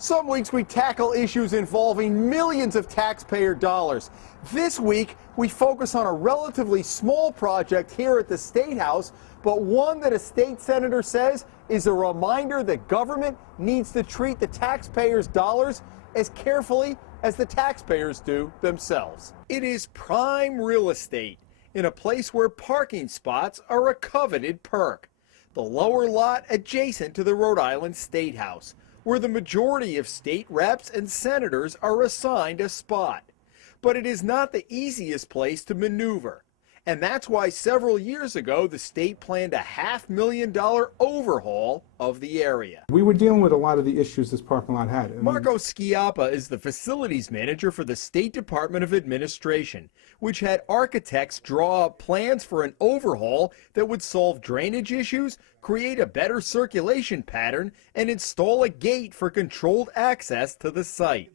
Some weeks we tackle issues involving millions of taxpayer dollars. This week we focus on a relatively small project here at the State House, but one that a state senator says is a reminder that government needs to treat the taxpayers' dollars as carefully as the taxpayers do themselves. It is prime real estate in a place where parking spots are a coveted perk. The lower lot adjacent to the Rhode Island State House, where the majority of state reps and senators are assigned a spot. But it is not the easiest place to maneuver. And that's why several years ago the state planned a $500,000 overhaul of the area. We were dealing with a lot of the issues this parking lot had. Marco Schiappa is the facilities manager for the State Department of Administration, which had architects draw up plans for an overhaul that would solve drainage issues, create a better circulation pattern, and install a gate for controlled access to the site.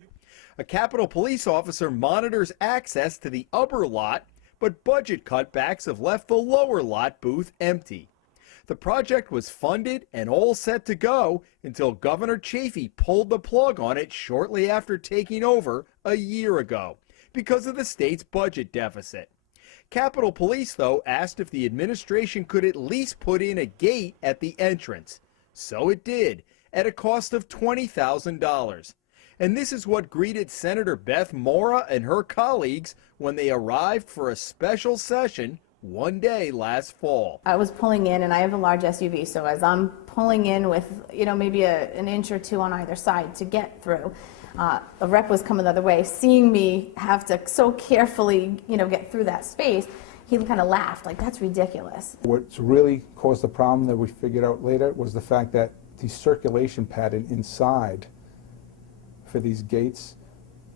A Capitol Police officer monitors access to the upper lot, but budget cutbacks have left the lower lot booth empty. The project was funded and all set to go until Governor Chafee pulled the plug on it shortly after taking over a year ago because of the state's budget deficit. Capitol Police, though, asked if the administration could at least put in a gate at the entrance. So it did, at a cost of $20,000. And this is what greeted Senator Bethany Moura and her colleagues when they arrived for a special session one day last fall. I was pulling in, and I have a large SUV, so as I'm pulling in with, maybe an inch or two on either side to get through, a rep was coming the other way, seeing me have to so carefully, get through that space. He kind of laughed, like, that's ridiculous. What's really caused the problem that we figured out later was the fact that the circulation pattern inside for these gates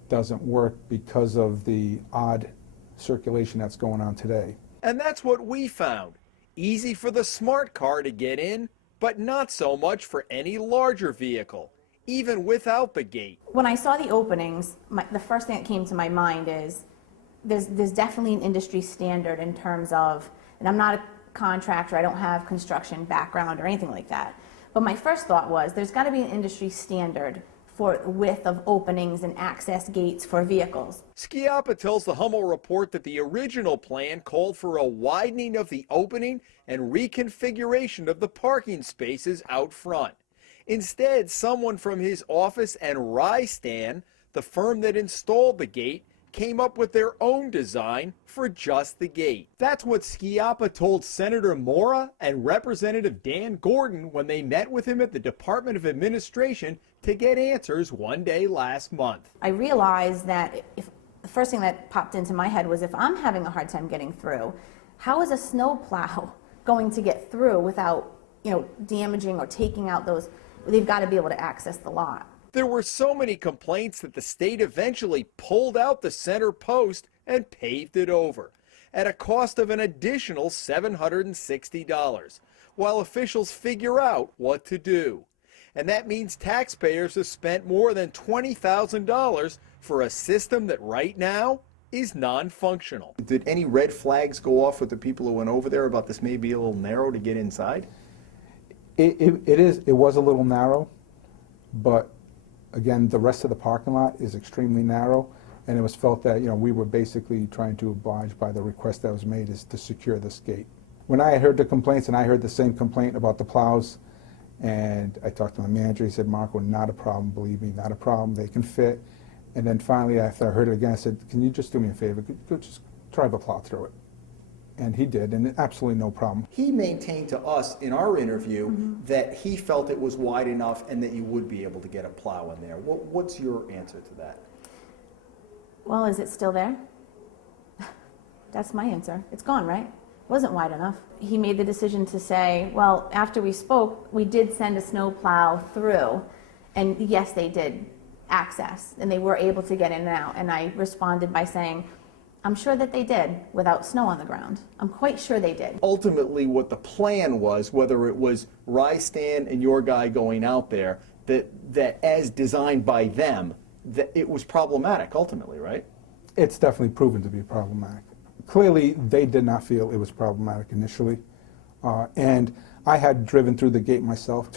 doesn't work because of the odd circulation that's going on today. And that's what we found. Easy for the smart car to get in, but not so much for any larger vehicle, even without the gate. When I saw the openings, the first thing that came to my mind is there's definitely an industry standard in terms of, and I'm not a contractor, I don't have construction background or anything like that, but my first thought was there's got to be an industry standard for width of openings and access gates for vehicles. Schiappa tells the Hummel Report that the original plan called for a widening of the opening and reconfiguration of the parking spaces out front. Instead, someone from his office and Rystan, the firm that installed the gate, came up with their own design for just the gate. That's what Schiappa told Senator Moura and Representative Dan Gordon when they met with him at the Department of Administration to get answers one day last month. I realized that the first thing that popped into my head was if I'm having a hard time getting through, how is a snowplow going to get through without, damaging or taking out those? They've got to be able to access the lot. There were so many complaints that the state eventually pulled out the center post and paved it over at a cost of an additional $760, while officials figure out what to do. And that means taxpayers have spent more than $20,000 for a system that right now is non-functional. Did any red flags go off with the people who went over there about this may be a little narrow to get inside? It was a little narrow, but again, the rest of the parking lot is extremely narrow, and it was felt that we were basically trying to oblige by the request that was made is to secure this gate. When I heard the complaints, and I heard the same complaint about the plows, and I talked to my manager, he said, Marco, not a problem, believe me, not a problem, they can fit. And then finally, after I heard it again, I said, can you just do me a favor, go just drive a plow through it. And he did, and absolutely no problem. He maintained to us in our interview that he felt it was wide enough and that you would be able to get a plow in there. What's your answer to that? Well, is it still there? That's my answer. It's gone, right? It wasn't wide enough. He made the decision to say, well, after we spoke, we did send a snowplow through, and yes, they did access, and they were able to get in and out. And I responded by saying, I'm sure that they did without snow on the ground. I'm quite sure they did. Ultimately, what the plan was, whether it was Rystan and your guy going out there, that as designed by them, that it was problematic ultimately, right? It's definitely proven to be problematic. Clearly, they did not feel it was problematic initially. And I had driven through the gate myself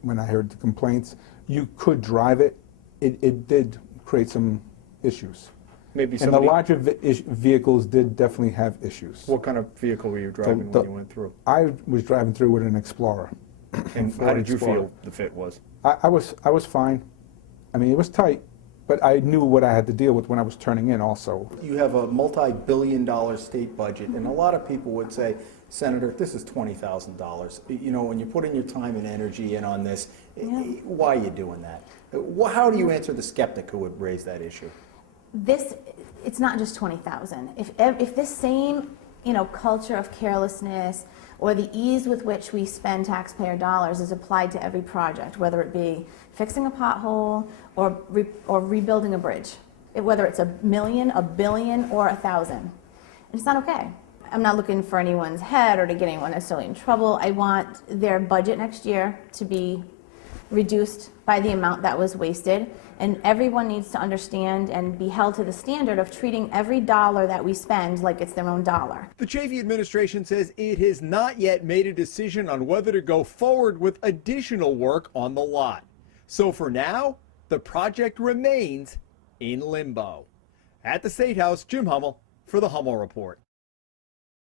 when I heard the complaints, You could drive it. It did create some issues. Maybe And somebody, the larger vehicles did definitely have issues. what kind of vehicle were you driving when you went through? I was driving through with an Explorer. And Ford how did you Explorer. feel the fit was? I was fine. I mean, it was tight, but I knew what I had to deal with when I was turning in also. You have a multi-billion-dollar state budget, and a lot of people would say, Senator, this is $20,000. You know, when you put in your time and energy in on this, why are you doing that? How do you answer the skeptic who would raise that issue? It's not just 20,000. If this same, culture of carelessness or the ease with which we spend taxpayer dollars is applied to every project, whether it be fixing a pothole or rebuilding a bridge, whether it's $1 million, $1 billion, or 1,000, it's not okay. I'm not looking for anyone's head or to get anyone necessarily in trouble. I want their budget next year to be reduced by the amount that was wasted, and everyone needs to understand and be held to the standard of treating every dollar that we spend like it's their own dollar. The Chafee administration says it has not yet made a decision on whether to go forward with additional work on the lot. So for now, the project remains in limbo. At the State House, Jim Hummel for the Hummel Report.